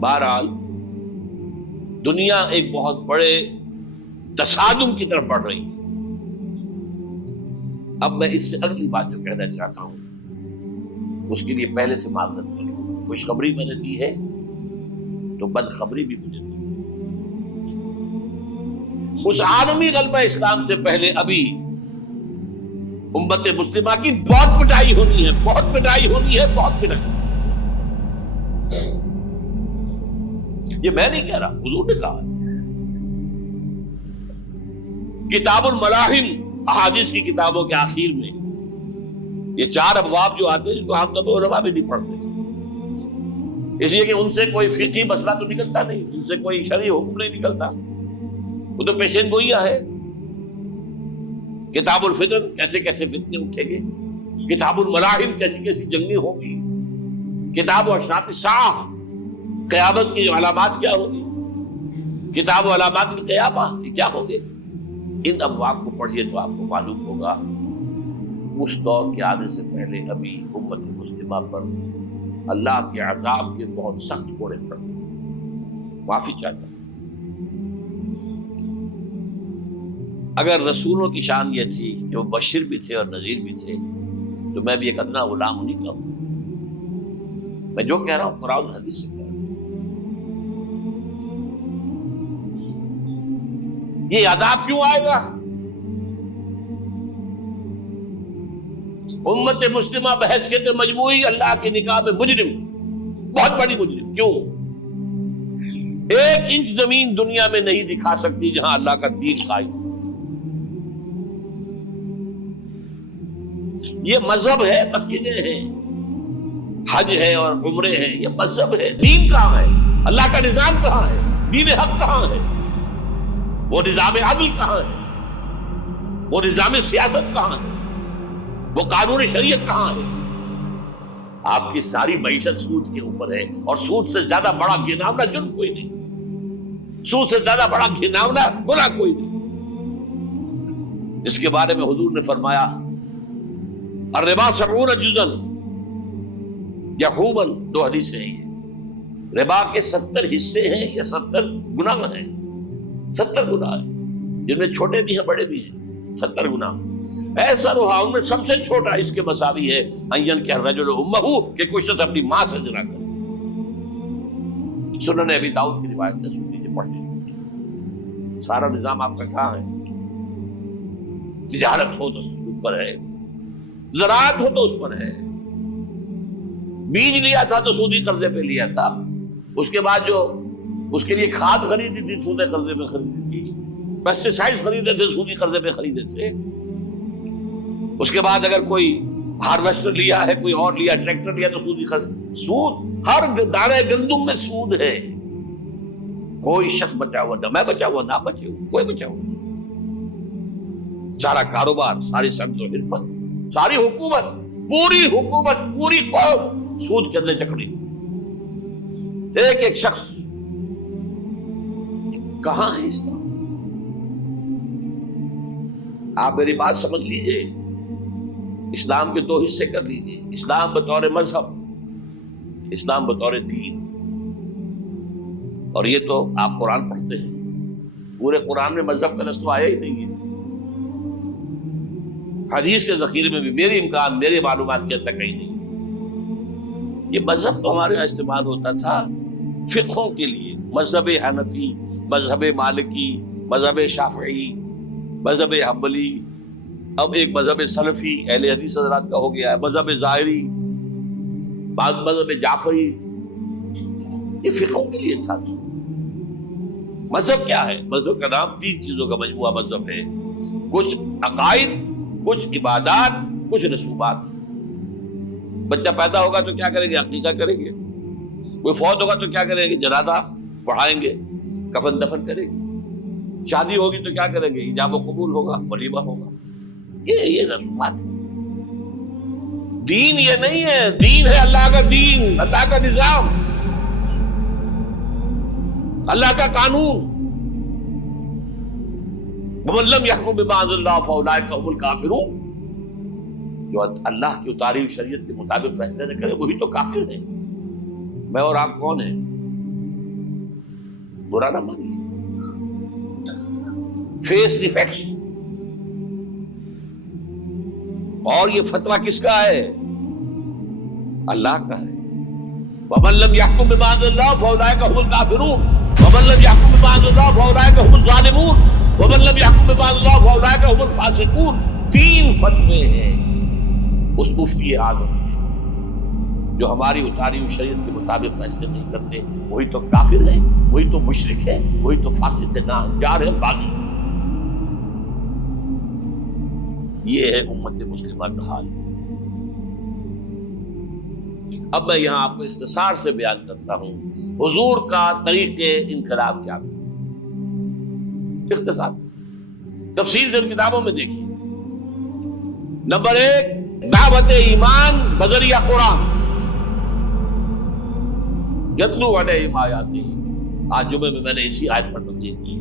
بہرحال دنیا ایک بہت بڑے تصادم کی طرف بڑھ رہی ہے. اب میں اس سے اگلی بات جو کہنا چاہتا ہوں اس کے لیے پہلے سے معذرت کروں. خوشخبری میں نے دی ہے تو بدخبری بھی مجھے دی. اس عالمی غلبہ اسلام سے پہلے ابھی امت مسلمہ کی بہت پٹائی ہونی ہے، بہت پٹائی ہونی ہے، بہت پٹائی. یہ میں نہیں کہہ رہا، حضور نے کہا ہے. کتاب الملاحم احادیث کی کتابوں کے آخر میں یہ 4 ابواب جو آتے ہیں جن کو عام طور پر علماء بھی نہیں پڑھتے، اس لیے کہ ان سے کوئی فقہی مسئلہ تو نکلتا نہیں، ان سے کوئی شرعی حکم نہیں نکلتا، وہ تو پیشین گوئیاں ہے. کتاب الفتن کیسے کیسے فتنے اٹھیں گے، کتاب الملاحم کیسی کیسی جنگیں ہوں گی، کتاب اشراط الساعہ قیامت کی علامات کیا ہوگی، کتاب و علامات القیامہ یہ کیا ہوں گے. ان ابواب کو پڑھیے تو آپ کو معلوم ہوگا اس دور کے آنے سے پہلے ابھی امت مسلمہ پر اللہ کے عذاب کے بہت سخت کوڑے پڑتے. معافی چاہتا ہوں. اگر رسولوں کی شان یہ تھی کہ وہ بشیر بھی تھے اور نذیر بھی تھے تو میں بھی ایک ادنا غلام نہیں کہوں. میں جو کہہ رہا ہوں قرآن حدیث سے کہہ رہا ہوں. یہ عذاب کیوں آئے گا؟ امت مسلمہ بحیثیت مجموعی اللہ کی نگاہ میں مجرم، بہت بڑی مجرم. کیوں؟ 1 انچ زمین دنیا میں نہیں دکھا سکتی جہاں اللہ کا دین قائم. یہ مذہب ہے، مسجدیں ہیں، حج ہے اور عمرے ہیں، یہ مذہب ہے. دین کہاں ہے؟ اللہ کا نظام کہاں ہے؟ دین حق کہاں ہے؟ وہ نظام عدل کہاں ہے؟ وہ نظام سیاست کہاں ہے؟ وہ قانون شریعت کہاں ہے؟ آپ کی ساری معیشت سود کے اوپر ہے، اور سود سے زیادہ بڑا گھناؤنا جرم کوئی نہیں، سود سے زیادہ بڑا گھناؤنا گناہ کوئی نہیں، جس کے بارے میں حضور نے فرمایا الربا 70 جزءا یحوما. 2 حدیثیں ہیں. یہ ربا کے 70 حصے ہیں یا 70 گناہ ہیں. 70 گناہ ہیں جن میں چھوٹے بھی ہیں بڑے بھی ہیں. 70 گناہ. ایسا رہا ان میں سب سے چھوٹا اس کے مساوی ہے ان کہ الرجل امہ، کہ کوئی شخص اپنی ماں سے زنا کرے. سنن ابی داؤد کی روایت ہے، سن لیجیے پڑھ لیجیے. سارا نظام آپ کا کہاں ہے؟ تجارت ہو تو اس پر ہے، زراعت ہو تو اس پر ہے. بیج لیا تھا تو سودی قرضے پہ لیا تھا، اس کے بعد جو اس کے لیے کھاد خریدی تھی سودی قرضے پہ خریدی تھی، پیسٹی سائڈز خریدے تھے سودی قرضے پہ خریدے تھے. اس کے بعد اگر کوئی ہارویسٹر لیا ہے، کوئی اور لیا، ٹریکٹر لیا تو سودی قرض. سود ہر دانے گندم میں سود ہے. کوئی شخص بچا ہوا نہ، میں بچا ہوا نہ بچے ہوا، کوئی بچا ہوا. سارا کاروبار، ساری صنعت و حرفت، ساری حکومت، پوری حکومت، پوری قوم سود کے اندر جکڑی. ایک ایک شخص. کہاں ہے اسلام؟ آپ میری بات سمجھ لیجئے. اسلام کے 2 حصے کر لیجئے. اسلام بطور مذہب، اسلام بطور دین. اور یہ تو آپ قرآن پڑھتے ہیں، پورے قرآن میں مذہب کا لفظ تو آیا ہی نہیں ہے. حدیث کے ذخیرے میں بھی میری امکان، میرے معلومات کے تک کہیں نہیں. یہ مذہب تو ہمارے یہاں استعمال ہوتا تھا فقہوں کے لیے. مذہب حنفی، مذہب مالکی، مذہب شافعی، مذہب حنبلی، اب ایک مذہب سلفی اہل حدیث حضرات کا ہو گیا ہے، مذہب ظاہری، بعض مذہب جعفری. یہ فقہوں کے لیے تھا. مذہب کیا ہے؟ مذہب کا نام 3 چیزوں کا مجموعہ مذہب ہے. کچھ عقائد، کچھ عبادات، کچھ رسومات. بچہ پیدا ہوگا تو کیا کریں گے؟ عقیقہ کریں گے. کوئی فوت ہوگا تو کیا کریں گے؟ جنازہ پڑھائیں گے، کفن دفن کریں گے. شادی ہوگی تو کیا کریں گے؟ ایجاب و قبول ہوگا، ولیمہ ہوگا. یہ رسومات ہے. دین یہ نہیں ہے. دین ہے اللہ کا دین، اللہ کا نظام، اللہ کا قانون. وَمَن لَّمْ يَحْكُم بِمَا أَنزَلَ اللَّهُ فَأُولَٰئِكَ هُمُ الْكَافِرُونَ. جو اللہ کی اتاری شریعت کے مطابق فیصلے نہ کرے وہی تو کافر ہے. میں اور آپ کون ہیں؟ برا نہ مانیے. فیس دی فیکٹس. اور یہ فتویٰ کس کا ہے؟ اللہ کا ہے. وَمَن لَّمْ يَحْكُم بِمَا أَنزَلَ اللَّهُ فَأُولَٰئِكَ هُمُ الْكَافِرُونَ وَمَن لَّمْ يَحْكُم بِمَا أَنزَلَ اللَّهُ فَأُولَٰئِكَ هُمُ الظَّالِمُونَ وَمَن لَّمْ يَحْكُم بِمَا أَنزَلَ اللَّهُ فَأُولَٰئِكَ هُمُ الْفَاسِقُونَ. 3 فتوے ہیں اس مفتی اعظم کے جو ہماری اتاری ہوئی شریعت کے مطابق فیصلے نہیں کرتے. وہی تو کافر ہے, وہی تو مشرک ہے, وہی تو فاسق ناہنجار ہے, باغی. یہ ہے امت مسلمہ کا حال. اب میں یہاں آپ کو اختصار سے بیان کرتا ہوں حضور کا طریقے انقلاب کیا تھا. اختصار تفصیل سے کتابوں میں دیکھیے. نمبر 1, دعوت ایمان بذریعہ قرآن. یتلو علیہم آیاتہ. آج جمعے میں نے اسی آیت پر تقریر کی.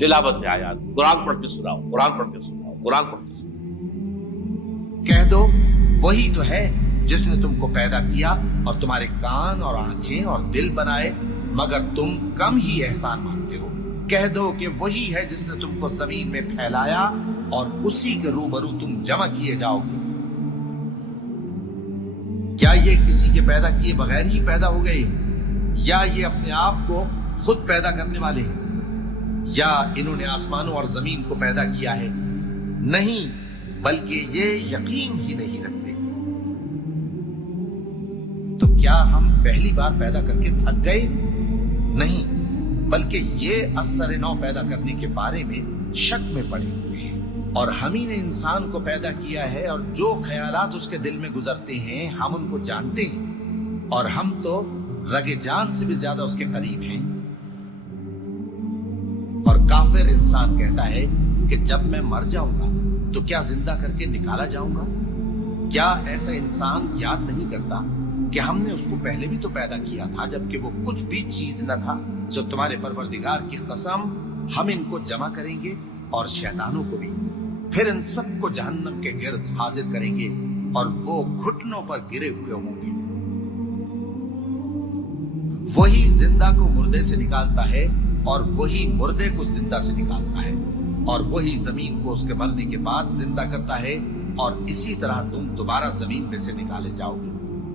تلاوت آیات, قرآن پڑھ کے سناؤ, قرآن پڑھ کے سناؤ, قرآن پڑھ کے سناؤ. کہہ دو وہی تو ہے جس نے تم کو پیدا کیا اور تمہارے کان اور آنکھیں اور دل بنائے, مگر تم کم ہی احسان مانتے ہو. کہہ دو کہ وہی ہے جس نے تم کو زمین میں پھیلایا اور اسی کے روبرو تم جمع کیے جاؤ گے. کیا یہ کسی کے پیدا کیے بغیر ہی پیدا ہو گئے, یا یہ اپنے آپ کو خود پیدا کرنے والے ہیں, یا انہوں نے آسمانوں اور زمین کو پیدا کیا ہے؟ نہیں, بلکہ یہ یقین ہی نہیں رکھتے. تو کیا ہم پہلی بار پیدا کر کے تھک گئے؟ نہیں, بلکہ یہ اثر نو پیدا کرنے کے بارے میں شک میں پڑے ہوئے ہیں. اور ہم ہی نے انسان کو پیدا کیا ہے, اور جو خیالات اس کے دل میں گزرتے ہیں ہم ان کو جانتے ہیں, اور ہم تو رگے جان سے بھی زیادہ اس کے قریب ہیں. اور کافر انسان کہتا ہے کہ جب میں مر جاؤں گا تو کیا زندہ کر کے نکالا جاؤں گا؟ کیا ایسا انسان یاد نہیں کرتا کہ ہم نے اس کو پہلے بھی تو پیدا کیا تھا جبکہ وہ کچھ بھی چیز نہ تھا؟ جو تمہارے پروردگار کی قسم, ہم ان کو جمع کریں گے اور شیطانوں کو بھی, پھر ان سب کو جہنم کے گرد حاضر کریں گے اور وہ گھٹنوں پر گرے ہوئے ہوں گے. وہی زندہ کو مردے سے نکالتا ہے اور وہی مردے کو زندہ سے نکالتا ہے, اور وہی زمین کو اس کے مرنے کے بعد زندہ کرتا ہے, اور اسی طرح تم دوبارہ زمین میں سے نکالے جاؤ گے.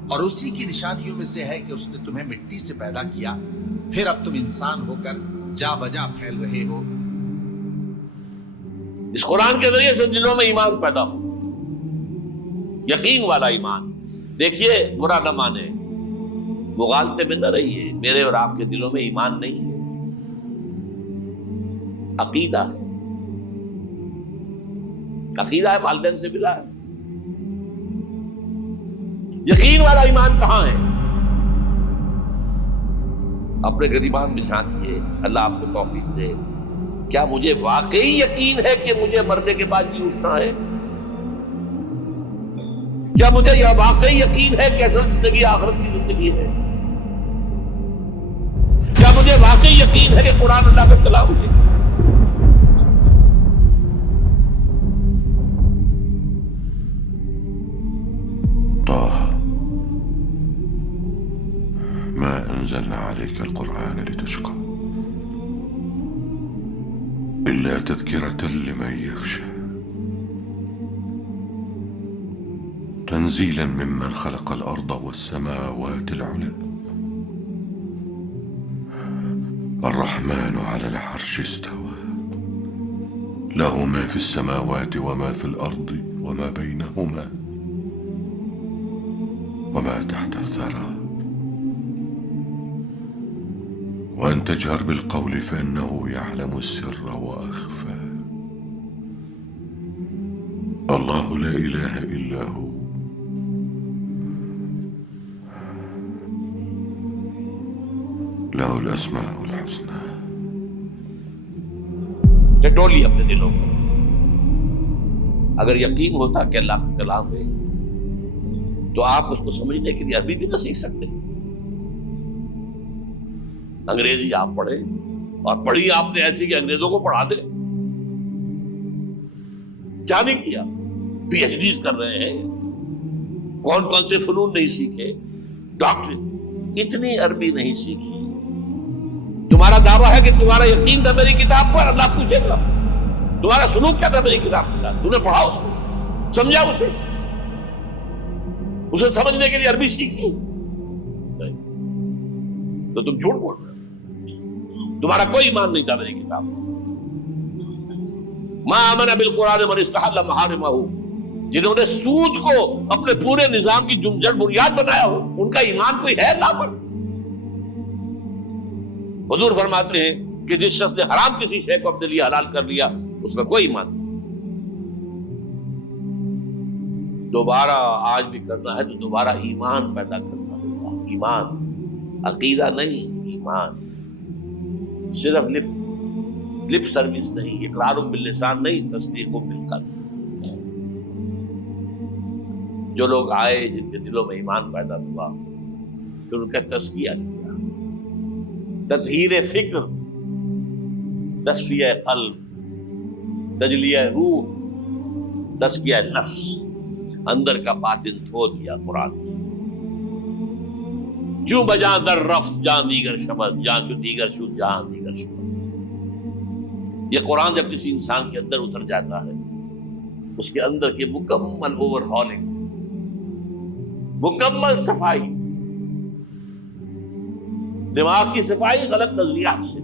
اور اسی کی نشانیوں میں سے ہے کہ اس نے تمہیں مٹی سے پیدا کیا, پھر اب تم انسان ہو کر جا بجا پھیل رہے ہو. اس قرآن کے ذریعے سے دلوں میں ایمان پیدا ہو, یقین والا ایمان. دیکھیے, برا نہ مانے, مغالطے میں نہ رہیے. میرے اور آپ کے دلوں میں ایمان نہیں ہے, عقیدہ ہے. عقیدہ ہے, والدین سے ملا ہے. یقین والا ایمان کہاں ہے؟ اپنے گریبان میں جھانکیے, اللہ آپ کو توفیق دے. کیا مجھے واقعی یقین ہے کہ مجھے مرنے کے بعد جی اٹھنا ہے؟ کیا مجھے یہ واقعی یقین ہے کہ اصل زندگی آخرت کی زندگی ہے؟ کیا مجھے واقعی یقین ہے کہ قرآن اللہ کا کلام ہے؟ ما أنزلنا عليك القرآن لتشقى إلا تذكرة لمن يخشى تنزيلا ممن خلق الأرض والسماوات العلى الرحمن على العرش استوى له ما في السماوات وما في الأرض وما بينهما وما تحت الثرى وأن تجهر بالقول فإنه يعلم السر وأخفى الله لا إله إلا هو له الأسماء الحسنى. ٹٹولی اپنے دلوں کو. اگر یقین ہوتا کہ اللہ کا کلام ہے تو آپ اس کو سمجھنے کے لیے عربی بھی نہ سیکھ سکتے. انگریزی آپ پڑھے, اور پڑھی آپ نے ایسی کہ انگریزوں کو پڑھا دے. کیا نہیں کیا, پی ایچ ڈیز کر رہے ہیں, کون کون سے فنون نہیں سیکھے, ڈاکٹر. اتنی عربی نہیں سیکھی دعویٰ ہے کہ تمہارا یقین تھا میری کتاب پر، اللہ پوچھے گا تمہارا سلوک کیا تھا میری کتاب کے ساتھ، تم نے پڑھا اس کو، سمجھا اسے سمجھنے کے لیے عربی سیکھی؟ نہیں، تو تم جھوٹ بول رہے ہو، تمہارا کوئی ایمان نہیں تھا میری کتاب پر۔ ما آمن بالقرآن من استحل محارمہ، جنہوں نے سود کو اپنے پورے نظام کی جڑ بنیاد بنایا ہو، ان کا ایمان کوئی ہے اللہ پر؟ حضور فرماتے ہیں کہ جس شخص نے حرام کسی شے کو اپنے لیے حلال کر لیا اس کا کوئی ایمان نہیں۔ دوبارہ آج بھی کرنا ہے تو دوبارہ ایمان پیدا کرنا ہوگا، ایمان، عقیدہ نہیں، ایمان، صرف لپ سروس نہیں، اقرار باللسان نہیں، تصدیق بالقلب۔ جو لوگ آئے جن کے دلوں میں ایمان پیدا ہوا پھر ان کا تزکیہ کیا، تطہیر فکر، تصفیہ قلب، تجلیہ روح، تزکیہ نفس، اندر کا باطن دھو دیا قرآن۔ جو بجا در رفت جان دیگر شبد، جان چو دیگر شد جان دیگر شبد۔ یہ قرآن جب کسی انسان کے اندر اتر جاتا ہے، اس کے اندر کی مکمل اوور ہالنگ، مکمل صفائی، دماغ کی صفائی غلط نظریات سے،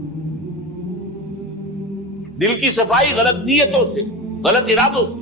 دل کی صفائی غلط نیتوں سے، غلط ارادوں سے،